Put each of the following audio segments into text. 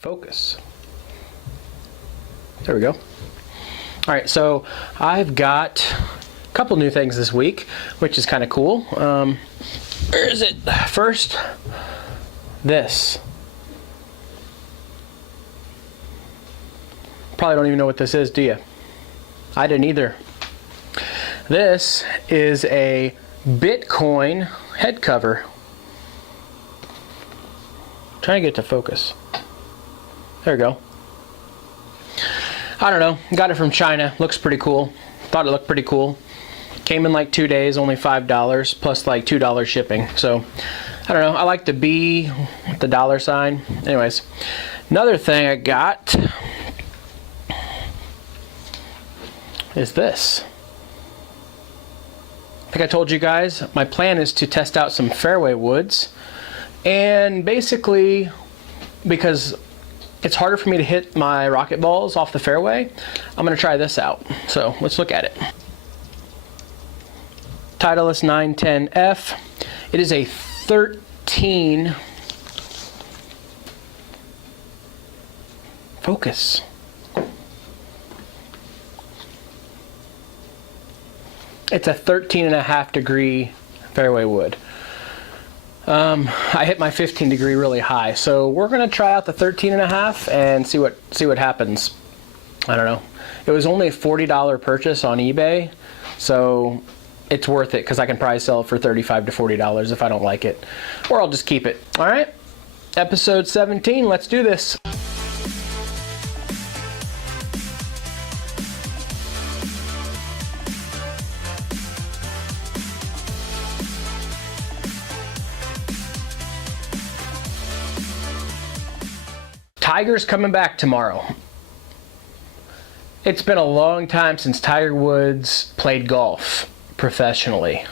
Focus. There we go. All right, so I've got a couple new things this week, which is kind of cool. Where is it? First, this. Probably don't even know what this is, do you? I didn't either. This is a Bitcoin head cover. Trying to get to focus. There we go. I don't know. Got it from China. Looks pretty cool. Thought it looked pretty cool. Came in like 2 days, only $5 plus like $2 shipping. So I don't know. I like the B with the dollar sign. Anyways, another thing I got is this. I think I told you guys my plan is to test out some fairway woods, and basically because it's harder for me to hit my rocket balls off the fairway, I'm going to try this out. So let's look at it. Titleist 910F. It is a 13 focus. It's a 13.5 degree fairway wood. I hit my 15 degree really high, so we're gonna try out the 13.5 and see what happens. I don't know. It was only a $40 purchase on eBay, so it's worth it because I can probably sell it for $35 to $40 if I don't like it, or I'll just keep it. All right, episode 17. Let's do this. Tiger's coming back tomorrow. It's been a long time since Tiger Woods played golf professionally.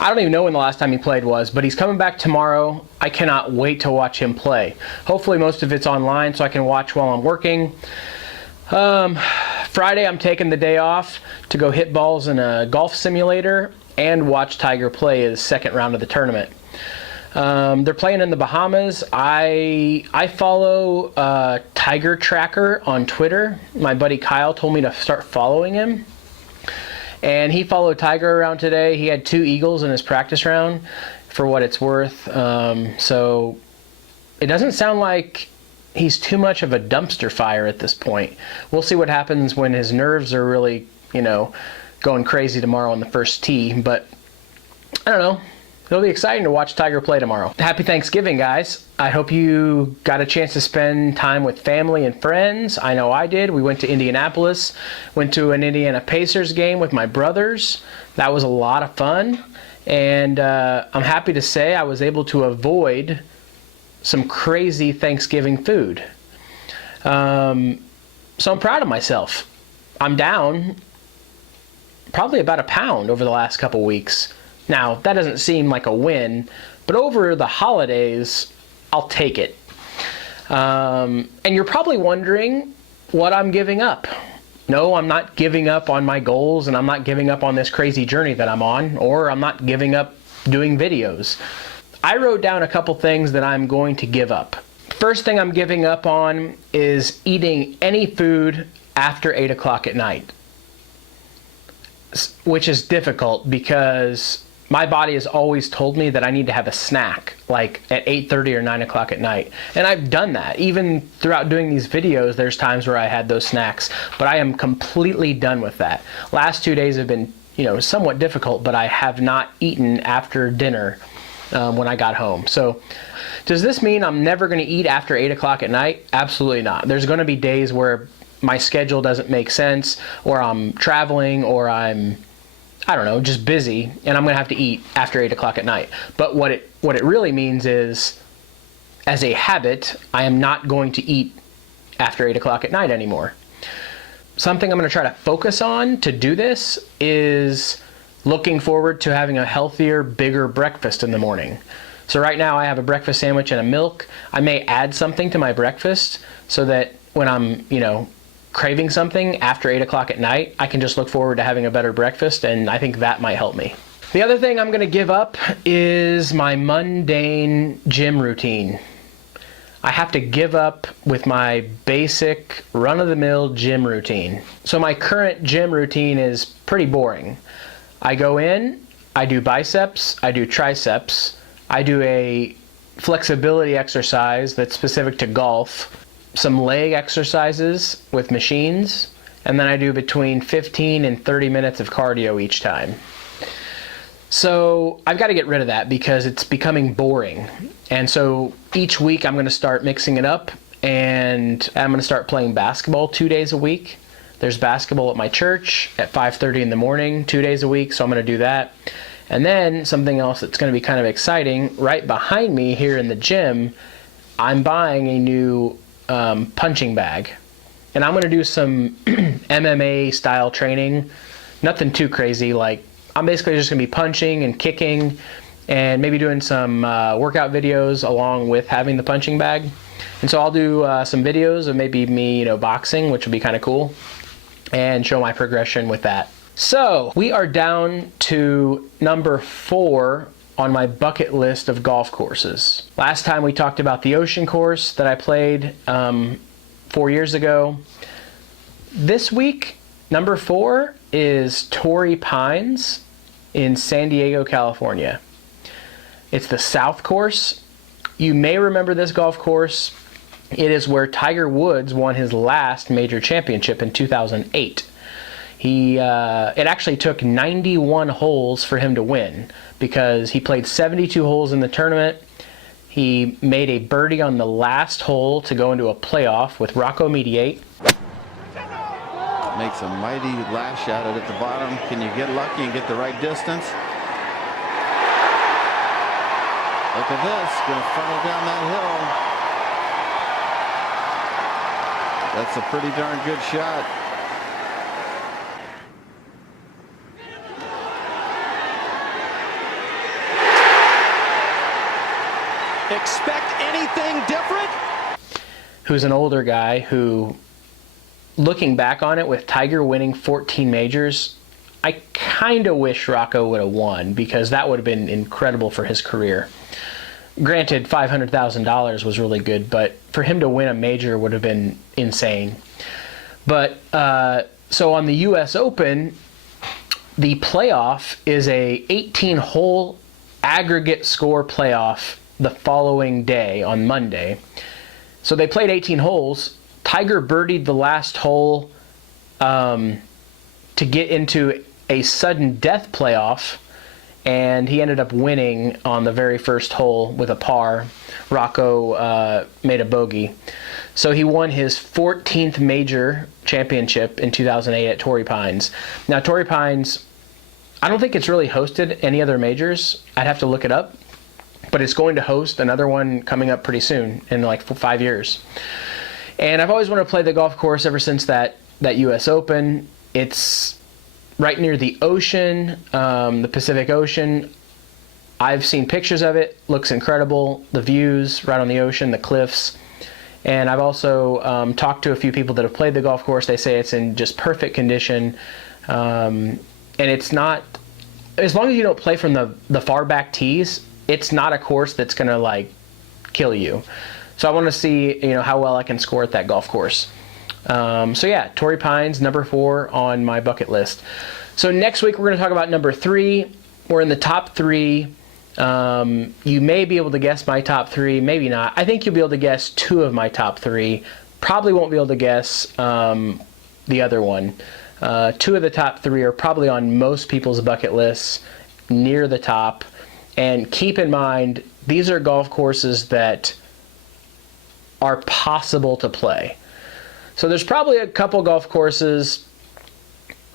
I don't even know when the last time he played was, but he's coming back tomorrow. I cannot wait to watch him play. Hopefully most of it's online so I can watch while I'm working. Friday I'm taking the day off to go hit balls in a golf simulator and watch Tiger play his second round of the tournament. They're playing in the Bahamas. I follow Tiger Tracker on Twitter. My buddy Kyle told me to start following him. And he followed Tiger around today. He had 2 eagles in his practice round, for what it's worth. So it doesn't sound like he's too much of a dumpster fire at this point. We'll see what happens when his nerves are really, going crazy tomorrow on the first tee. But I don't know. It'll be exciting to watch Tiger play tomorrow. Happy Thanksgiving, guys. I hope you got a chance to spend time with family and friends. I know I did. We went to Indianapolis, went to an Indiana Pacers game with my brothers. That was a lot of fun. And I'm happy to say I was able to avoid some crazy Thanksgiving food. So I'm proud of myself. I'm down probably about 1 pound over the last couple weeks. Now, that doesn't seem like a win, but over the holidays, I'll take it. And you're probably wondering what I'm giving up. No, I'm not giving up on my goals, and I'm not giving up on this crazy journey that I'm on, or I'm not giving up doing videos. I wrote down a couple things that I'm going to give up. First thing I'm giving up on is eating any food after 8 o'clock at night, which is difficult because my body has always told me that I need to have a snack, like at 8:30 or 9 o'clock at night. And I've done that. Even throughout doing these videos, there's times where I had those snacks, but I am completely done with that. Last 2 days have been, somewhat difficult, but I have not eaten after dinner when I got home. So does this mean I'm never going to eat after 8 o'clock at night? Absolutely not. There's going to be days where my schedule doesn't make sense, or I'm traveling, or I'm just busy, and I'm going to have to eat after 8 o'clock at night. But what it really means is, as a habit, I am not going to eat after 8 o'clock at night anymore. Something I'm going to try to focus on to do this is looking forward to having a healthier, bigger breakfast in the morning. So right now I have a breakfast sandwich and a milk. I may add something to my breakfast so that when I'm, craving something after 8 o'clock at night, I can just look forward to having a better breakfast, and I think that might help me. The other thing I'm going to give up is my mundane gym routine. I have to give up with my basic run-of-the-mill gym routine. So my current gym routine is pretty boring. I go in, I do biceps, I do triceps, I do a flexibility exercise that's specific to golf, some leg exercises with machines, and then I do between 15 and 30 minutes of cardio each time. So I've got to get rid of that because it's becoming boring. And so each week I'm going to start mixing it up, and I'm going to start playing basketball 2 days a week. There's basketball at my church at 5:30 in the morning, 2 days a week, so I'm going to do that. And then something else that's going to be kind of exciting, right behind me here in the gym, I'm buying a new punching bag. And I'm going to do some MMA style training. Nothing too crazy, like I'm basically just going to be punching and kicking and maybe doing some workout videos along with having the punching bag. And so I'll do some videos of maybe me, boxing, which would be kind of cool, and show my progression with that. So we are down to number 4 on my bucket list of golf courses. Last time we talked about the Ocean course that I played 4 years ago. This week, number 4 is Torrey Pines in San Diego, California. It's the South course. You may remember this golf course. It is where Tiger Woods won his last major championship in 2008. It actually took 91 holes for him to win because he played 72 holes in the tournament. He made a birdie on the last hole to go into a playoff with Rocco Mediate. Makes a mighty lash at it at the bottom. Can you get lucky and get the right distance? Look at this, going to funnel down that hill. That's a pretty darn good shot. Expect anything different? Who's an older guy who, looking back on it, with Tiger winning 14 majors, I kind of wish Rocco would have won because that would have been incredible for his career. Granted, $500,000 was really good, but for him to win a major would have been insane. But so on the U.S. Open, the playoff is a 18-hole aggregate score playoff the following day on Monday. So they played 18 holes. Tiger birdied the last hole to get into a sudden death playoff, and he ended up winning on the very first hole with a par. Rocco made a bogey. So he won his 14th major championship in 2008 at Torrey Pines. Now, Torrey Pines, I don't think it's really hosted any other majors. I'd have to look it up. But it's going to host another one coming up pretty soon in like 5 years. And I've always wanted to play the golf course ever since that U.S. Open. It's right near the ocean, the Pacific Ocean. I've seen pictures of it. Looks incredible. The views right on the ocean, the cliffs. And I've also talked to a few people that have played the golf course. They say it's in just perfect condition. And it's not, as long as you don't play from the far back tees, it's not a course that's going to like kill you. So I want to see, how well I can score at that golf course. So yeah, Torrey Pines, number 4 on my bucket list. So next week we're going to talk about number 3. We're in the top 3. You may be able to guess my top 3, maybe not. I think you'll be able to guess 2 of my top 3. Probably won't be able to guess the other one. 2 of the top 3 are probably on most people's bucket lists, near the top. And keep in mind, these are golf courses that are possible to play. So there's probably a couple golf courses.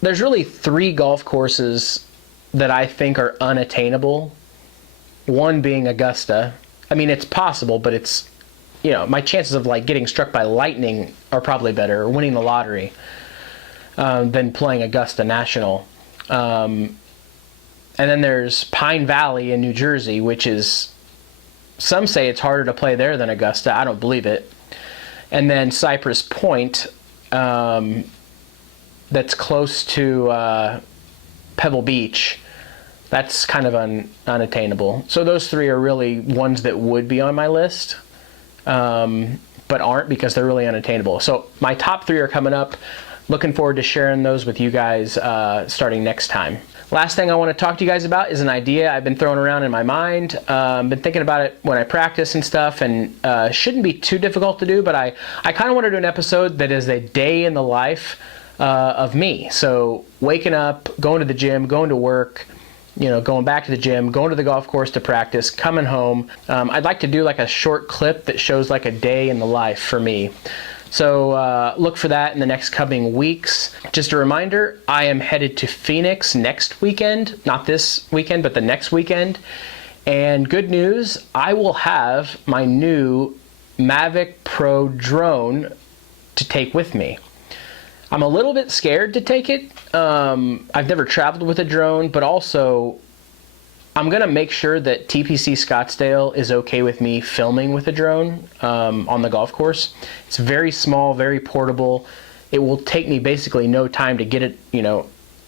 There's really 3 golf courses that I think are unattainable. One being Augusta. I mean, it's possible, but it's, my chances of like getting struck by lightning are probably better, or winning the lottery, than playing Augusta National. And then there's Pine Valley in New Jersey, which is, some say it's harder to play there than Augusta. I don't believe it. And then Cypress Point, that's close to Pebble Beach. That's kind of unattainable. So those 3 are really ones that would be on my list. but aren't because they're really unattainable. So my top 3 are coming up. Looking forward to sharing those with you guys starting next time. Last thing I want to talk to you guys about is an idea I've been throwing around in my mind. Been thinking about it when I practice and stuff, and shouldn't be too difficult to do, but I kind of want to do an episode that is a day in the life of me. So waking up, going to the gym, going to work, going back to the gym, going to the golf course to practice, coming home. I'd like to do like a short clip that shows like a day in the life for me. So look for that in the next coming weeks. Just a reminder, I am headed to Phoenix next weekend, not this weekend, but the next weekend. And good news, I will have my new Mavic Pro drone to take with me. I'm a little bit scared to take it. I've never traveled with a drone, but also I'm gonna make sure that TPC Scottsdale is okay with me filming with a drone on the golf course. It's very small, very portable. It will take me basically no time to get it,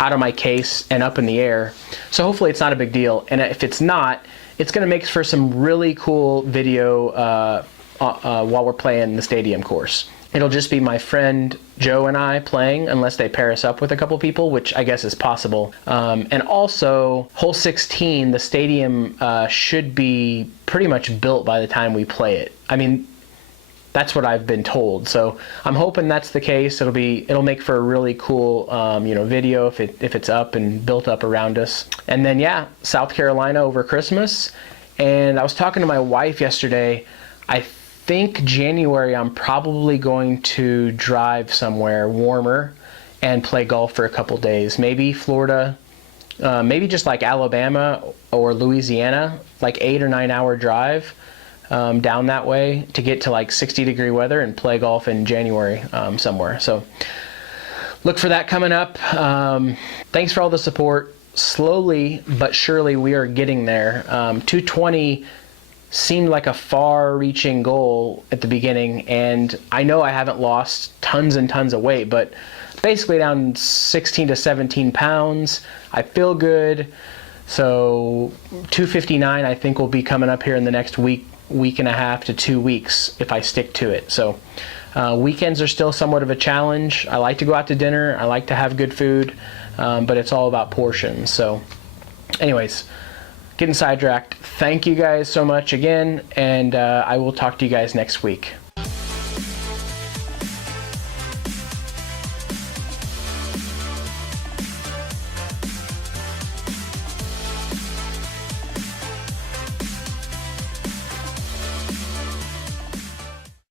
out of my case and up in the air. So hopefully it's not a big deal. And if it's not, it's gonna make for some really cool video while we're playing the stadium course. It'll just be my friend Joe and I playing, unless they pair us up with a couple people, which I guess is possible. And also, hole 16, the stadium should be pretty much built by the time we play it. I mean, that's what I've been told. So I'm hoping that's the case. It'll make for a really cool, video if it's up and built up around us. And then yeah, South Carolina over Christmas. And I was talking to my wife yesterday. I think January I'm probably going to drive somewhere warmer and play golf for a couple days. Maybe Florida, maybe just like Alabama or Louisiana, like 8 or 9 hour drive down that way to get to like 60-degree weather and play golf in January somewhere. So look for that coming up. Thanks for all the support. Slowly but surely we are getting there. 220 seemed like a far-reaching goal at the beginning, and I know I haven't lost tons and tons of weight, but basically down 16 to 17 pounds. I feel good. So 259 I think will be coming up here in the next week and a half to 2 weeks if I stick to it. So weekends are still somewhat of a challenge. I like to go out to dinner. I like to have good food, but it's all about portions. So anyways, getting sidetracked. Thank you guys so much again, and I will talk to you guys next week.